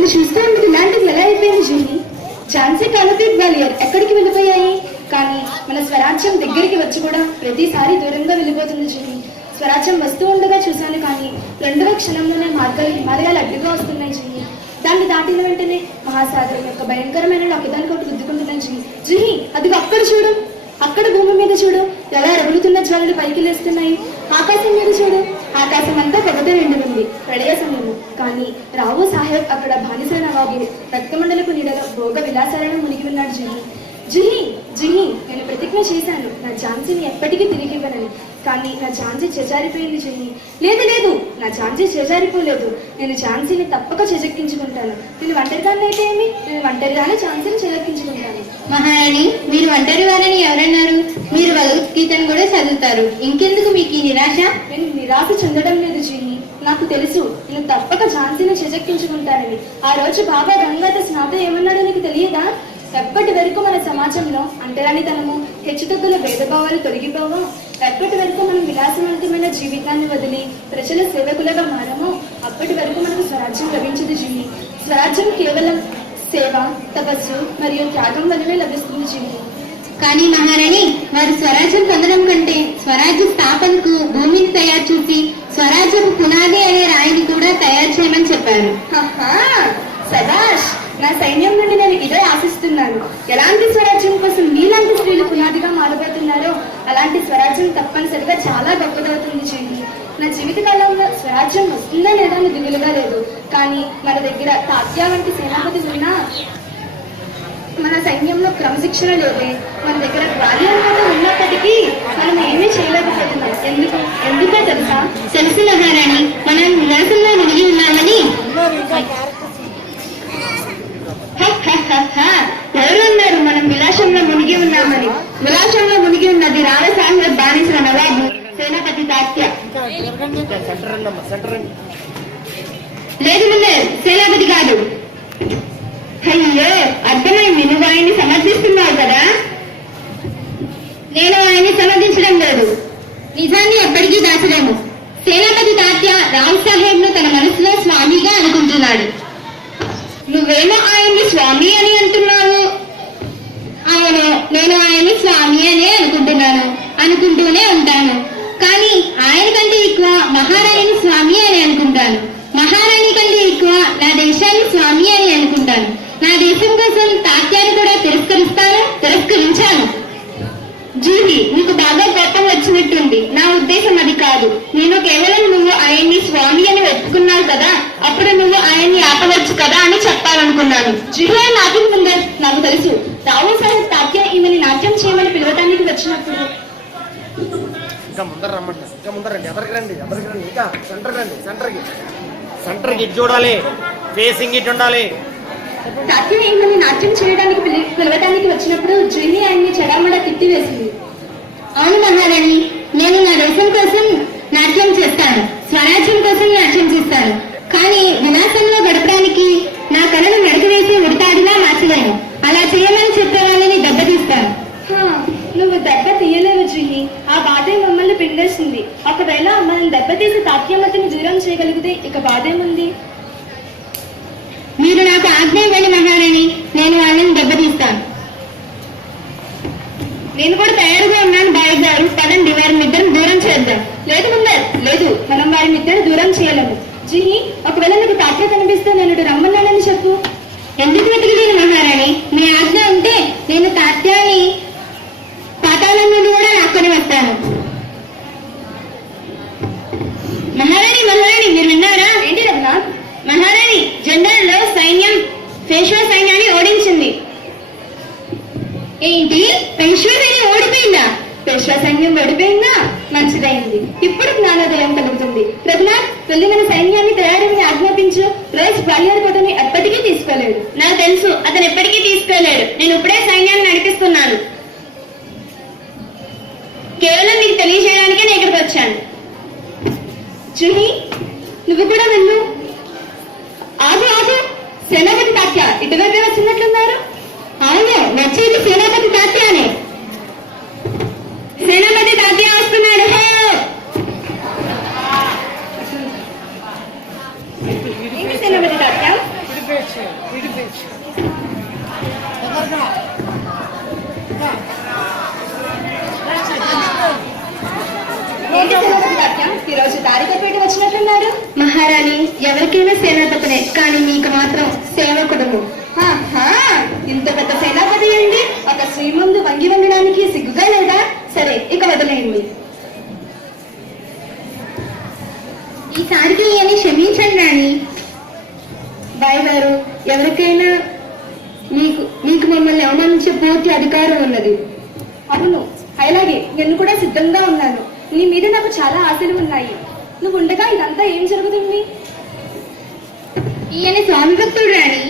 నేను చూస్తూ ఉంటుంది ఇలాంటిది ఎలా అయిపోయింది జూహి? ఝాన్సీ కాలపీ గ్వాలియర్ ఎక్కడికి వెళ్ళిపోయాయి? కానీ మన స్వరాజ్యం దగ్గరికి వచ్చి కూడా ప్రతిసారి దూరంగా వెళ్ళిపోతుంది జూహి. స్వరాజ్యం వస్తూ ఉండగా చూశాను, కానీ రెండవ క్షణంలోనే మార్గాలు హిమాలయాలు అడ్డుగా వస్తున్నాయి జూహి. దాన్ని దాటిన వెంటనే మహాసాగరం యొక్క భయంకరమైన ఒకదానికి ఒకటి గుద్దుకుంటున్నాయి జూహి. జూహి, అది అక్కడ చూడు, అక్కడ భూమి మీద చూడు, ఎలా రగులుతున్న జ్వాలలు పైకి లేస్తున్నాయి. ఆకాశం మీద చూడు, ఆకాశం అంతా పొగతో నిండి ఉంది, ప్రళయ సమయము. కానీ రావు సాహెబ్ అక్కడ బానిస నవాబు రక్తమండలకు నీడలో భోగ విలాసాలను మునిగి ఉన్నాడు జూహి. జూహి, జూహి, నేను ప్రతిజ్ఞ చేశాను నా ఝాన్సీని ఎప్పటికీ తిరిగి ఇవ్వనని. కానీ నా ఝాన్సీ చేజారిపోయింది జూహి. లేదు లేదు, నా ఝాన్సీ చేజారిపోలేదు. నేను ఝాన్సీని తప్పక చేజెక్కించుకుంటాను. నేను ఒంటరిదాన్ని అయితే ఏమి, నేను ఒంటరిగానే ఝాన్సీని చేజెక్కించుకుంటాను. మహారాణి, మీరు ఒంటరి వారని ఎవరన్నారు? మీరు భగవద్గీతను కూడా చదువుతారు, ఇంకెందుకు మీకు ఈ నిరాశ? నేను నిరాశ చెందడం లేదు జూహి. నాకు తెలుసు నేను తప్పక ఝాన్సీని చేజెక్కించుకుంటానని. ఆ రోజు బాబా గంగాదాస్ నాతో ఏమన్నాడో నీకు తెలియదా? ఎప్పటి వరకు మన సమాజంలో అంటరానితనము, హెచ్చుతగ్గుల భేదభావాలు తొలగిపోవో, ఎప్పటి వరకు మనం విలాసవంతమైన జీవితాన్ని వదిలి ప్రజల సేవకులుగా మారమో, అప్పటి వరకు మనకు స్వరాజ్యం లభించదు జూహి. స్వరాజ్యం కేవలం సేవ, తపస్సు మరియు త్యాగం వల్లనే లభిస్తుంది జూహి. కానీ మహారాణి, వారు స్వరాజ్యం పొందడం కంటే స్వరాజ్య స్థాపనకు భూమిని తయారు చేసి స్వరాజ్యపు పునాది అనే రాయిని కూడా తయారు చేయమని చెప్పారు. సదాష్, నా సైన్యం నుండి నేను ఇదే ఆశిస్తున్నాను. ఎలాంటి స్వరాజ్యం కోసం మీలాంటి స్త్రీలు పునాదిగా మారబోతున్నారో అలాంటి స్వరాజ్యం తప్పనిసరిగా చాలా గొప్పదవుతుంది జూహి. నా జీవిత కాలంలో స్వరాజ్యం వస్తుందా లేదా అని దిగులుగా లేదు. కానీ మన దగ్గర తాత్యా వంటి సేనాపతి ఉన్నా మన సైన్యంలో క్రమశిక్షణ లేదే. మన దగ్గర గ్వాలియర్ ఉన్నప్పటికీ మనం ఏమీ చేయలేకపోతున్నాం. ఎందుకో తెలుసా? తెలుసు మహారాణి, మనం విలాసంలో మునిగి ఉన్నామని. ఎవరన్నారు మనం విలాసంలో మునిగి ఉన్నామని? విలాసంలో మునిగి ఉన్నది రావ సాహెబ్ బానిసల నవాబు సేనాపతి తాత్య. లేదు లేదు, సేనాపతి కాదు. అయ్యో, అర్థమైంది. నువ్వు ఆయన్ని సమర్థిస్తున్నావు కదా? నేను ఆయన్ని సమర్థించడం లేదు. నిజాన్ని ఎప్పటికీ దాచలేము. సేనాపతి తాత్య రావ్ సాహెబ్ ను తన మనసులో స్వామిగా అనుకుంటున్నాడు. నువ్వేమో ఆయన్ని స్వామి అని అంటున్నావు. అవును, నేను ఆయన్ని స్వామి అనే అనుకుంటున్నాను, అనుకుంటూనే ఉంటాను. కానీ ఆయన కంటే ఎక్కువ మహారాణిని స్వామి అని అనుకుంటాను. మహారాణి కంటే ఎక్కువ నా దేశాన్ని స్వామి అని అనుకుంటాను. నా దేశం కోసం తాత్యాన్ని కూడా తిరస్కరించాను. జూహి, నీకు బాగా కోపం వచ్చినట్టుంది. నా ఉద్దేశం అది కాదు. నేను కేవలం నువ్వు ఆయన్ని స్వామి అని ఒప్పుకున్నావు కదా, అప్పుడు నువ్వు ఆయన్ని ఆపవచ్చు కదా అని చెప్పాలనుకున్నాను. జూహి, నాట్యం ముందే నాకు తెలుసు. రావు సాహెబ్ తాత్య ఈమెని నాట్యం చేయమని పిలవటానికి వచ్చినప్పుడు ఇంకా ముందర రమ్మండి, ఇంకా ముందరండి, ఎదరికి రండి, ఇంకా సెంటర్ రండి, సెంటర్కి ఇటు చూడాలి, ఫేసింగ్ ఇటు ఉండాలి. తాత్య ఈమెని నాట్యం చేయడానికి పిలవటానికి వచ్చినప్పుడు జూహి ఆయన్ని చెడామడా తిట్టివేసింది. అవును మహారాణి, నేను నా దేశం కోసం నాట్యం చేస్తాను, స్వరాజ్యం కోసం నాట్యం చేస్తాను. కానీ విలాసంలో గడపడానికి నా కళను నడకవేసి ఉడతాడిలా మార్చలేను. అలా చేయమని చెప్పే వాళ్ళని దెబ్బతీస్తాను. నువ్వు దెబ్బ తీయలేవు జూహి. ఆ బాధే మమ్మల్ని పిండేసింది. ఒకవేళ మనం దెబ్బతీసి తాత్యమతిని దూరం చేయగలిగితే ఇక బాధేముంది? మీరు నాకు ఆజ్ఞ ఇవ్వండి మహారాణి, నేను వాళ్ళని దెబ్బతీస్తాను. నేను కూడా తయారుగా ఉన్నాను బాయ్ గారు. పదండి, వారిని ఇద్దరం దూరం చేద్దాం. లేదు ముందర్, లేదు, మనం వారిని ఇద్దరు దూరం చేయలేము. జూహి, ఒకవేళ నీకు తాత్య కనిపిస్తే నేను రమ్మన్నానని చెప్పు. ఎందుకు వెతికిలేను మహారాణి? మీ ఆజ్ఞ ఉంటే నేను తాత్యాన్ని పాతాళం నుండి కూడా లాక్కొని వస్తాను. మహారాణి, మీరు విన్నారా? ఏంటి రఘునాథ్? మహారాణి, జనరల్లో సైన్యం పేష్వా సైన్యాన్ని ఓడించింది. ఏంటి, పేష్వా సైన్యం ఓడిపోయిందా? పేష్వా సైన్యం ఓడిపోయిందా? మంచిదైంది. ఇప్పుడు జ్ఞానోదయం కలుగుతుంది. రఘునాథ్, వెళ్ళి మన సైన్యాన్ని తయారీని ఆజ్ఞాపించు. రోజ్ గ్వాలియర్ కోటని ఎప్పటికీ తీసుకోలేడు. నాకు తెలుసు, అతను ఎప్పటికీ తీసుకోలేడు. నేను ఇప్పుడే సైన్యాన్ని నడిపిస్తున్నాను. కేవలం మీకు తెలియజేయడానికే నేను ఇక్కడికి వచ్చాను. జూహి, నువ్వు కూడా వెళ్ళు. ఆగు, సేనాపతి తాత్య ఇటువైపే వచ్చినట్లున్నారు. అవును, వచ్చేది సేనాపతి తాత్యానే. సేనాపతి తాత్య వస్తున్నాడు. సేనాపతి తాత్య ఏంటి సేనాపతి తాత్యం ఈరోజు దారి తప్పేటి వచ్చినట్లున్నారు? మహారాణి, ఎవరికైనా సేనాపతినే, కానీ మీకు మాత్రం సేవకుడుము. ఆహా, ఇంత పెద్ద సేనాపతి అండి ఒక స్త్రీ ముందు వంగి వంగడానికి సిగ్గుగా లేదా? సరే, ఇక వదిలేయండి. ఈసారికి ఈయన్ని క్షమించండి రాణి. బాయ్ గారు, ఎవరికైనా మీకు మమ్మల్ని అవమానించే పూర్తి అధికారం ఉన్నది. అవును, అలాగే నేను కూడా సిద్ధంగా ఉన్నాను. నీ మీద నాకు చాలా ఆశలు ఉన్నాయి. నువ్వు ఉండగా ఇదంతా ఏం జరుగుతుంది? ఈయన స్వామి భక్తుడు రాణి.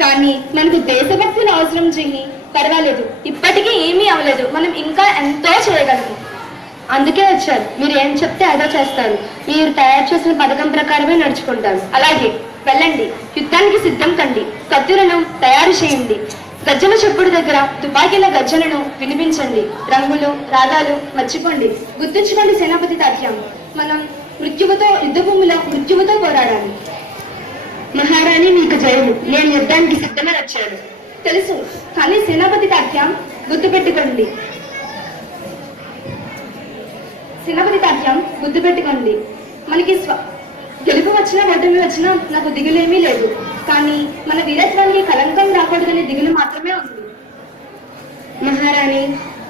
కానీ మనకు దేశభక్తులు అవసరం చెయ్యి. పర్వాలేదు, ఇప్పటికీ ఏమీ అవ్వలేదు. మనం ఇంకా ఎంతో చేయగలము. అందుకే వచ్చారు. మీరు ఏం చెప్తే అదే చేస్తారు. మీరు తయారు చేసిన పథకం ప్రకారమే నడుచుకుంటారు. అలాగే వెళ్ళండి, యుద్ధానికి సిద్ధం కండి. కత్తులను తయారు చేయండి. గజ్జల చెప్పుడు దగ్గర తుపాకీల గజ్జలను వినిపించండి. రంగులు రాగాలు మర్చిపోండి. గుర్తుంచుకోండి సేనాపతి తాత్యం, మనం యుద్ధభూమిలో మృత్యువుతో పోరాడాలి. మహారాణి, మీకు జయము. నేను యుద్ధానికి సిద్ధమని వచ్చాను. తెలుసు, కానీ సేనాపతి తాత్యం గుర్తుపెట్టుకోండి. సేనాపతి తాత్యం గుర్తుపెట్టుకోండి. మనకి గెలుపు వచ్చినా ఓటమి వచ్చినా నాకు దిగులేమీ లేదు. కానీ మన వీరత్వానికి కలంకం రాకూడదనే దిగులు మాత్రమే ఉంది. మహారాణి,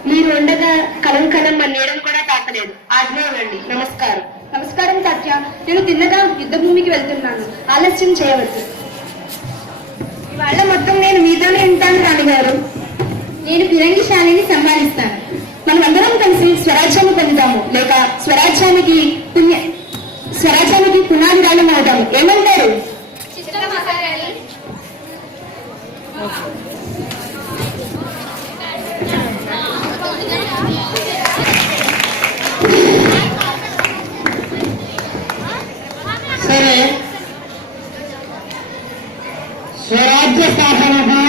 మీరు ఉండగా కలంకలం మన నీడను కూడా తాకలేదు. ఆజ్ఞ ఇవ్వండి. నమస్కారం. నమస్కారం తాత్య, నేను తిన్నగా యుద్ధ భూమికి వెళ్తున్నాను. ఆలస్యం చేయవద్దు. ఇవాళ మొత్తం నేను మీతోనే ఉంటాను రాణిగారు. నేను ఫిరంగిశాలిని సంభాలిస్తాను. మనమందరం కలిసి స్వరాజ్యాన్ని పొందుతాము, లేక స్వరాజ్యానికి పునాది రాళ్ళం అవుతాము. ఏమంటారు? సరే, స్వరాజ్య స్థాపనకు